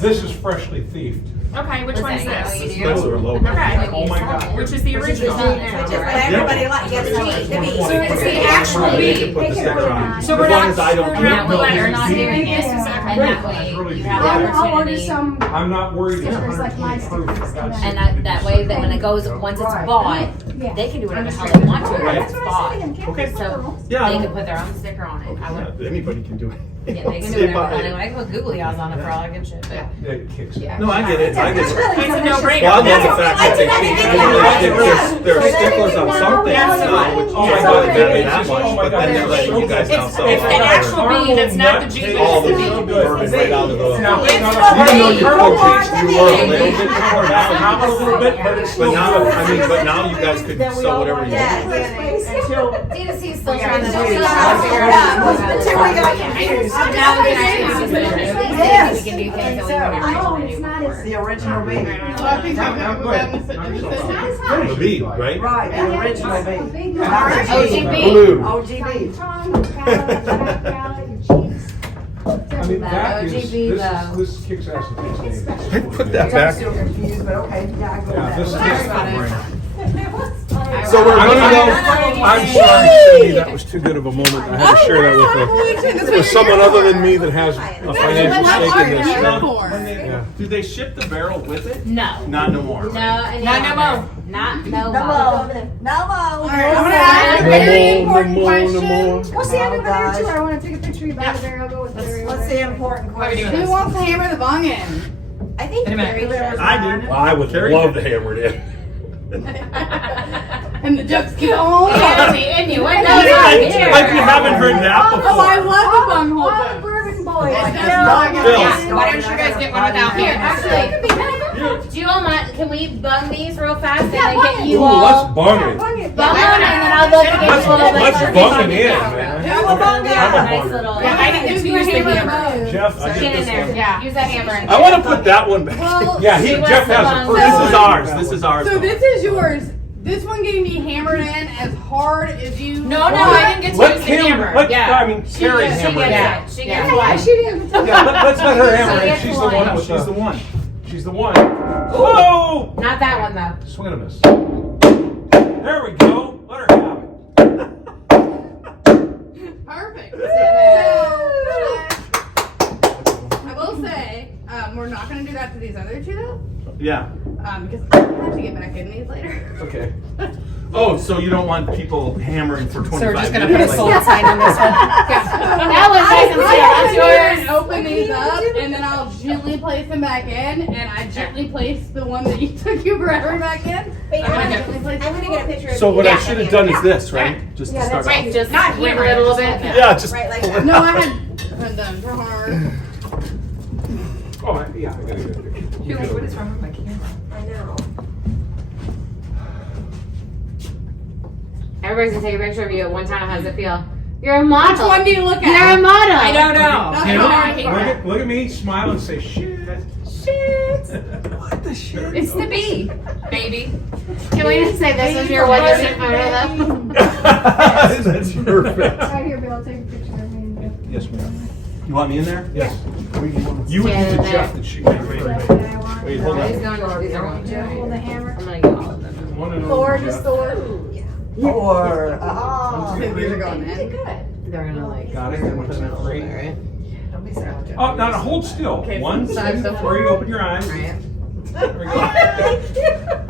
This is freshly thieved. Okay, which one's this? Those are low. Okay. Oh my God. Which is the original? Everybody like yes, the B. So it's the actual You B. can put the sticker on. So As we're long not, as I don't we're do not, it. You're not doing it, and that way you have the I'll order opportunity. some. I'm not worried it's Stickers like my 100% proof. stickers, That's- And that way, that when it goes, once it's bought, they can do whatever the hell they want to it once it's bought. Okay. So Yeah, they can put their own sticker on it. I would, Anybody can do it. Yeah, they can do Stay whatever by they it. want. I can put googly eyes on it for all I give shit. But Yeah, it kicks it. No, I get it. I get it. it's a no-brainer. Well, I love the fact that they change. They're sticklers on something. Oh my I God, thought it that mattered makes that it- much, oh my but God, then they're that's letting so you guys good. down so It's an actual bean. It's not the G. all the It's bourbon right out of the. Now, Even now, though you turbo cheese, you were a little bit poured out. How a little bit, but it's But still now, good. I mean, but now you guys could sew whatever you want. D2C's still trying to Yeah, figure out. until we got confused. Now we can actually do Yes. we can do things that we weren't Oh, able to do before. The original beat. So I think I'm gonna go down this decision. The bead, right? Right, the original beat. OGB. Blue. OGB. I mean, that is, OGB though. this kicks ass and takes names. Hey, put that I'm back. still confused, but okay, yeah, I go Yeah, this is that way. the brain. So we're gonna go. I'm sorry, Cindy, that was too good of a moment. I had to share that with someone other than me that has a financial stake in this. Yeah. Do they ship the barrel with it? No. Not no more. No, and Not no more. Not No no more. more. No All more. right, I'm gonna ask a very important question. Well, see, I have Oh, a gosh. picture. I want to take a picture of you by the barrel. Go with the What's the important question? Who wants to hammer the bong in? I think Keri should. I do. I would love to hammer it in. And the jokes get on. Yeah, the innuendo. Like you haven't heard that Oh, before. I love the bung All the hole. Bourbon Boys. Yeah. Why don't you guys get one without Here, me? actually, do you all mind? Can we bung these real fast and then bung get it. you Ooh, all let's bung it. bung them, and then I'll look at Let's you all. bung it in, man. Who will bung Yeah, it? nice little. Yeah, I think it's Who's use the gonna hammer. hammer? Jeff, I Get get in this there. one. Yeah. Use that hammer. I want to put that one back. Well, Yeah, She wants Jeff the has a bung. first. This is ours. This is ours. so this is yours. This one getting me hammered in as hard as you. No, I didn't get to Let use the Kim, hammer. let, Yeah. I mean, Keri She hammer it. gets it. She gets Yeah, one. she didn't. Yeah, let's let her hammer So it. it's She's the one. one with She's the one. She's the one. Whoa! Not that one though. Swing and a miss. There we go. Let her have it. Perfect. So, I will say, we're not going to do that to these other two, Yeah. because I have to get back in these later. Okay. Oh, so you don't want people hammering for 25 So we're just gonna minutes? put a sold sign on this one. That was nice and I slow. have That's to do it and yours. open these up, and then I'll gently place them back in, and I gently place the one that you took you forever back in. Wait, I'm I'm gonna gonna gently place get a picture of So you. what I Yeah. should have done is this, right? Just to Yeah, start that's off. Just Not hammer hammer it a little just bit. Yeah, just Right, like pull that. it No, I out. had done too hard. Oh, yeah, I got it. You're like, what is wrong with my camera? I know. Everybody's gonna take a picture of you at one time. How does it feel? You're a model. Which one do you look You're a at? model. I don't know. That's You what know, I hate. look at me, smile and say, shit. What the shit? It's the bee, baby. Can we just say this is your wondership photo though? That's perfect. Right here, Bill. Take a picture of me. Yes, ma'am. You want me in there? Yes. You would Yeah, need to there. Jeff that she can Wait, Wait, hold These on. going. These are going. Hold the hammer. I'm gonna get all of them. One and Thor, only just Jeff. Thor. Or, ah. These are going in. They're gonna like. Got it. One, two, three. Right. Oh, now hold still. Okay, One, two, side, so three. Open your eyes. Right. There we go.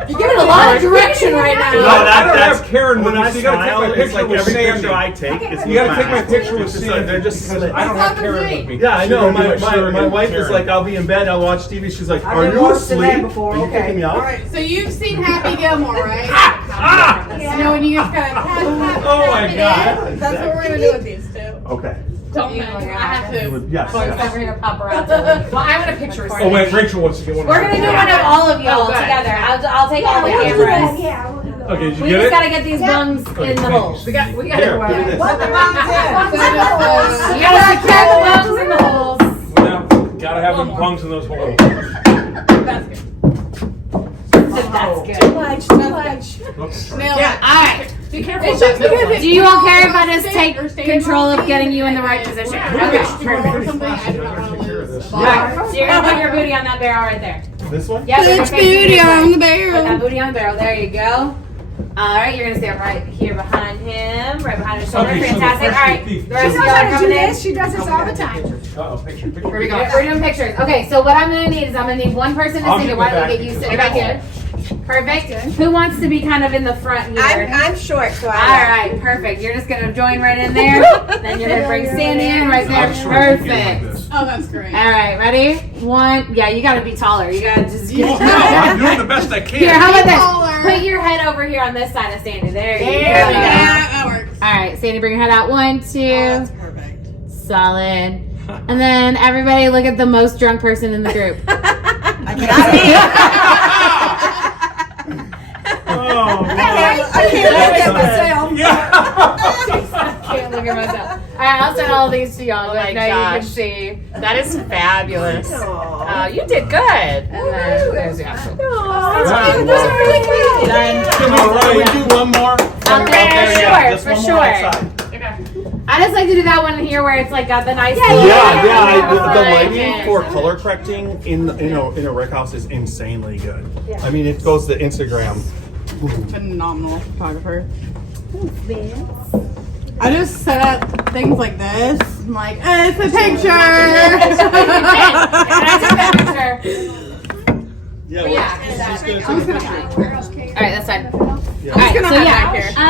You're giving a lot of direction right now. No, I don't that's have Karen with when me, I so you gotta take smile, my it's picture like with every Sandy. picture I take, it's You gotta with take my mask. picture with It's just Sandy. like, they're just because slick. I don't have Karen with me. Yeah, I She's know. gonna be My surrogate wife is Karen. like, I'll be in bed, I'll watch TV. She's like, I've are been you worse than that asleep? before, Are you okay. kicking me out? Alright, so you've seen Happy Gilmore, right? Ah! You know, when you just kind of Oh my God. That's what we're gonna do with these two. Okay. Don't move. I have to. Yes. We're gonna paparazzi. Well, I want a picture of Oh wait, Rachel wants to get one. We're gonna do one of all of y'all Oh, good. together. I'll take all the cameras. Yeah, we'll do that. Okay, did you We get just it? gotta get these bungs in the holes. We got Here, it. give me this. What the wrong So thing? just, You gotta secure the bungs in the holes. Now, gotta have them bungs in those holes. that's good. That's good. Too much, too much. Oops, sorry. Nailed Yeah, it. alright. Be careful It's with just that middle because one. it- Do you all care if I just take Or stand control on of getting you in the right position? Okay. Or something, I do not want to lose. Alright, so you're gonna put your booty on that barrel right there. This one? Yeah, Put booty on the Put that barrel. booty on the barrel. There you go. Alright, you're gonna stand right here behind him, right behind his shoulder. Okay, so the Fantastic. first Alright, thief- the She rest knows of y'all how are to do coming in. this. She does this all the time. Uh-oh, picture. Where we go? We're doing pictures. Okay, so what I'm gonna need is I'm gonna need one person to I'll sit get here. Why the don't we back get you picture. sitting right here? Perfect. Who wants to be kind of in the front here? I'm short, so All right, perfect. You're just gonna join right in there. Then you're gonna bring Sandy in right there. Perfect. Oh, that's great. All right, ready? One. Yeah, you gotta be taller. You gotta just. No, I'm doing the best I can. Here, how about Taller. this? Put your head over here on this side of Sandy. There you go. Yeah, that works. All right, Sandy, bring your head out. 1, 2. That's perfect. Solid. And then everybody look at the most drunk person in the group. I can't look at myself. Can't look at myself. All right, I'll send all these to y'all. Oh my now you can gosh. see. That is fabulous. You did good. And then there's the actual. Those are really cute. Can we do one more? For sure. I just like to do that one here where it's like got the nice. The lighting for color correcting in a rec house is insanely good. I mean, it goes to Instagram. Phenomenal photographer. I just set up things like this. I'm like, it's a picture. All right, that's fine. All right, so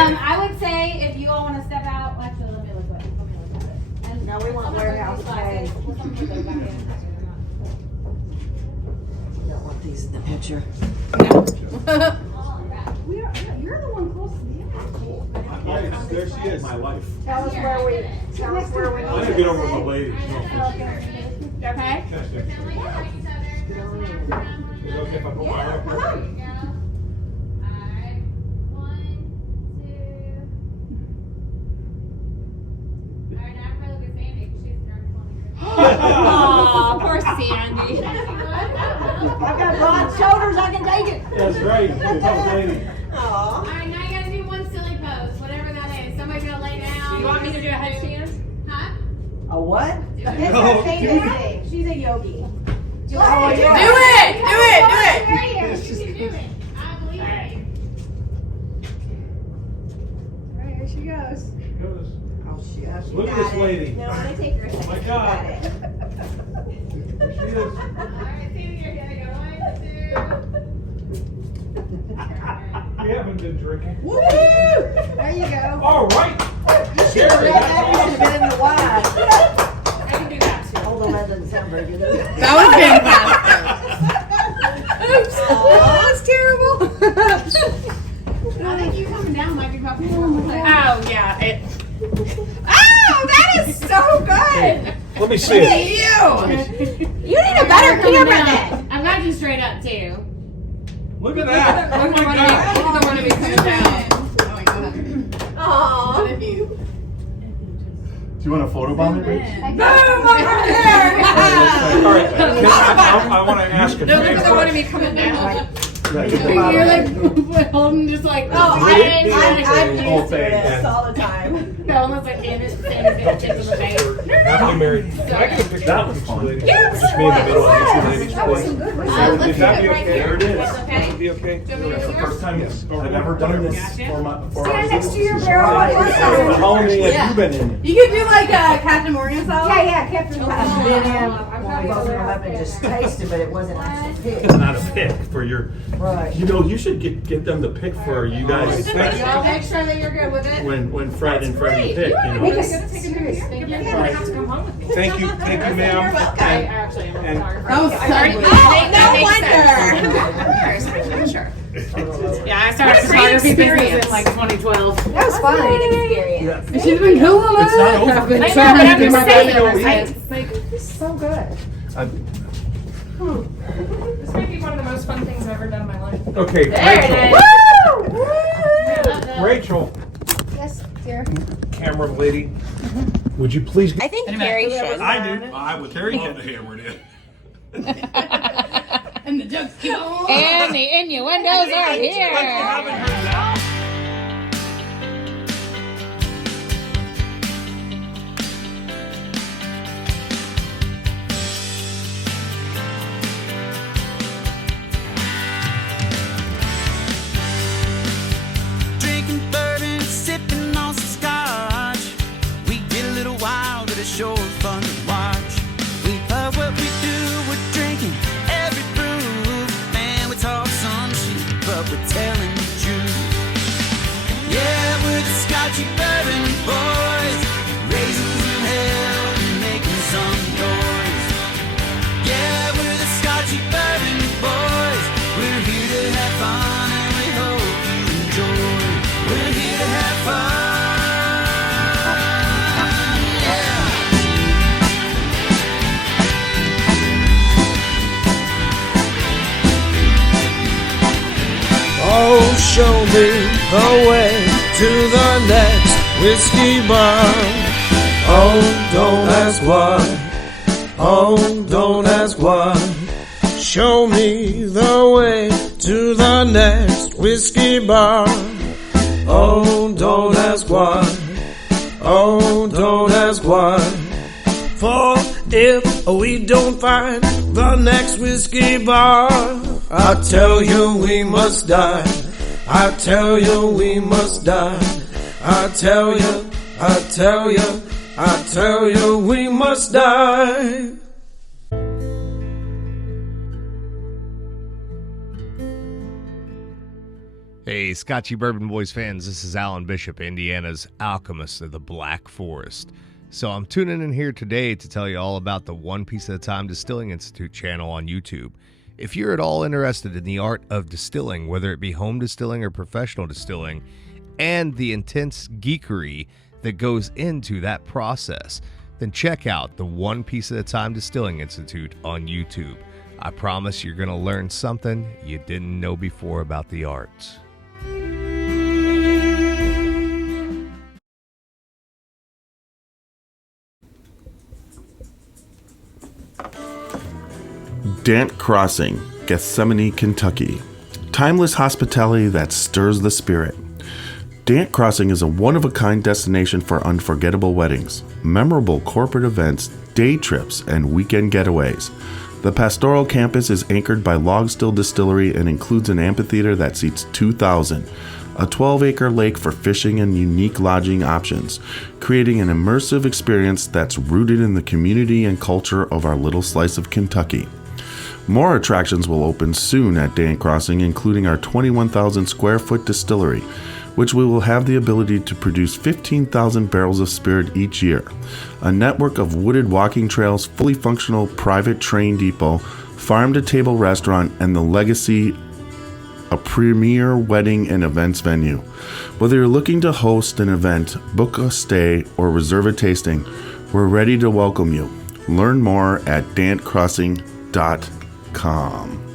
I would say if you all want to step out, actually, let me look at it. No, we want warehouse bag. You don't want these in the picture. You're the one close to me. There she is, my wife. Tell us where we. I'm gonna get over with the ladies. Okay. Is it okay if I put my arm up? Aw, poor Sandy. I've got broad shoulders, I can take it. That's right. All right, now you gotta do one silly pose, whatever that is. Somebody's gonna lay down. You want me to do a headstand? Huh? A what? She's a yogi. Do it. I believe it. Alright, here she goes. Oh, shit. Look at this lady. No, I'm gonna take her a second. Oh my God. Got it. There she is. All right, Sandy, you're gonna go 1, 2. We haven't been drinking. There you go. All right. Should have been in the wide. I can do that too. Hold on, that doesn't sound very good. That was fantastic. Oh, that's terrible. I think you coming down might be probably. Oh yeah. Oh, that is so good. Let me see it. You need a better camera then. I've got you straight up too. Look at that. Oh my God. Aww. What if you? Do you want a photo bomb it, Rich? All right. I want to ask a No, look at the favor. one of me coming down. You're like holding just like. Oh, I Whole used to thing. this all the time. Almost like Sandy's bitches in the face. Happily married. Can I get a picture That of was these fun. two ladies? Just me in the middle of these two ladies, please. Let's Would that be do it right okay? here. There it is. That's okay. Would be okay? It's the first time I've ever done this for my. Stand next to your barrel. How many have you been in? You could do like a Captain Morgan style. Yeah, Captain. Been in, well, we both went up and just tasted, but it wasn't actually picked. Not a pick for your. Right. You know, you should get them to pick for you guys. Y'all make sure that you're good with it. When Fred and Freddie pick, you know. Make us You're gonna have to come home with me. Thank you, ma'am. I actually am a And- photographer. That was So so I- good. Sure. Yeah, I started photography business in like 2012. That was fun. Experience. She's been cool on It's not over. I've been I know, trying but to I'm do my just saying, best. This is so good. This might be one of the most fun things I've ever done in my life. Okay, There it Rachel. Rachel, Yes, dear. camera lady, would you please? I think Keri should. I do. I would love to hammer it in. And the jokes keep on. And the innuendos are here. Drinking bourbon, sipping on some scotch. We get a little wild, but it's sure fun to watch. We love what we do, we're drinking every brew. Man, we talk some shit, but show me the way to the next whiskey bar. Oh, don't ask why. Oh, don't ask why. Show me the way to the next whiskey bar. Oh, don't ask why. Oh, don't ask why. For if we don't find the next whiskey bar, I tell you we must die. I tell you we must die. I tell you, I tell you, I tell you we must die. Hey, Scotchy Bourbon Boys fans, this is Alan Bishop, Indiana's alchemist of the Black Forest. So I'm tuning in here today to tell you all about the One Piece at a Time Distilling Institute channel on YouTube. If you're at all interested in the art of distilling, whether it be home distilling or professional distilling, and the intense geekery that goes into that process, then check out the One Piece at a Time Distilling Institute on YouTube. I promise you're going to learn something you didn't know before about the arts. Dant Crossing, Gethsemane, Kentucky. Timeless hospitality that stirs the spirit. Dant Crossing is a one-of-a-kind destination for unforgettable weddings, memorable corporate events, day trips, and weekend getaways. The pastoral campus is anchored by Log Still Distillery and includes an amphitheater that seats 2,000, a 12-acre lake for fishing and unique lodging options, creating an immersive experience that's rooted in the community and culture of our little slice of Kentucky. More attractions will open soon at Dant Crossing, including our 21,000 square foot distillery, which we will have the ability to produce 15,000 barrels of spirit each year, a network of wooded walking trails, fully functional private train depot, farm-to-table restaurant, and the Legacy, a premier wedding and events venue. Whether you're looking to host an event, book a stay, or reserve a tasting, we're ready to welcome you. Learn more at dantcrossing.com.